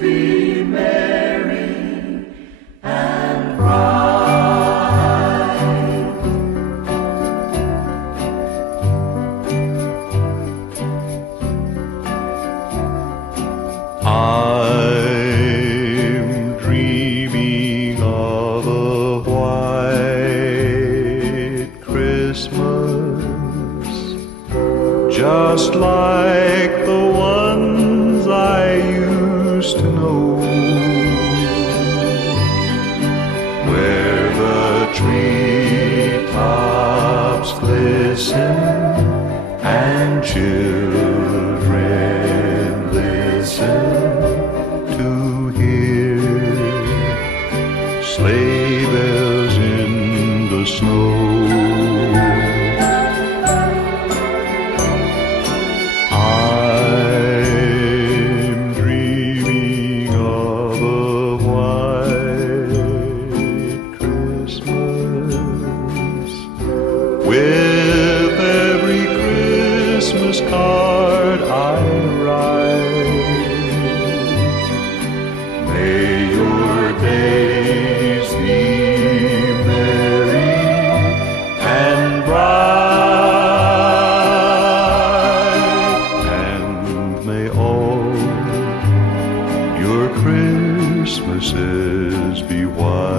be merry and bright. I'm dreaming of a white Christmas, just like the ones I used to know, where the treetops glisten and children listen to hear sleigh bells in the snow. I'm dreaming of a white Christmas, with every Christmas card I write. May your days be merry and bright, and may all your Christmases be white.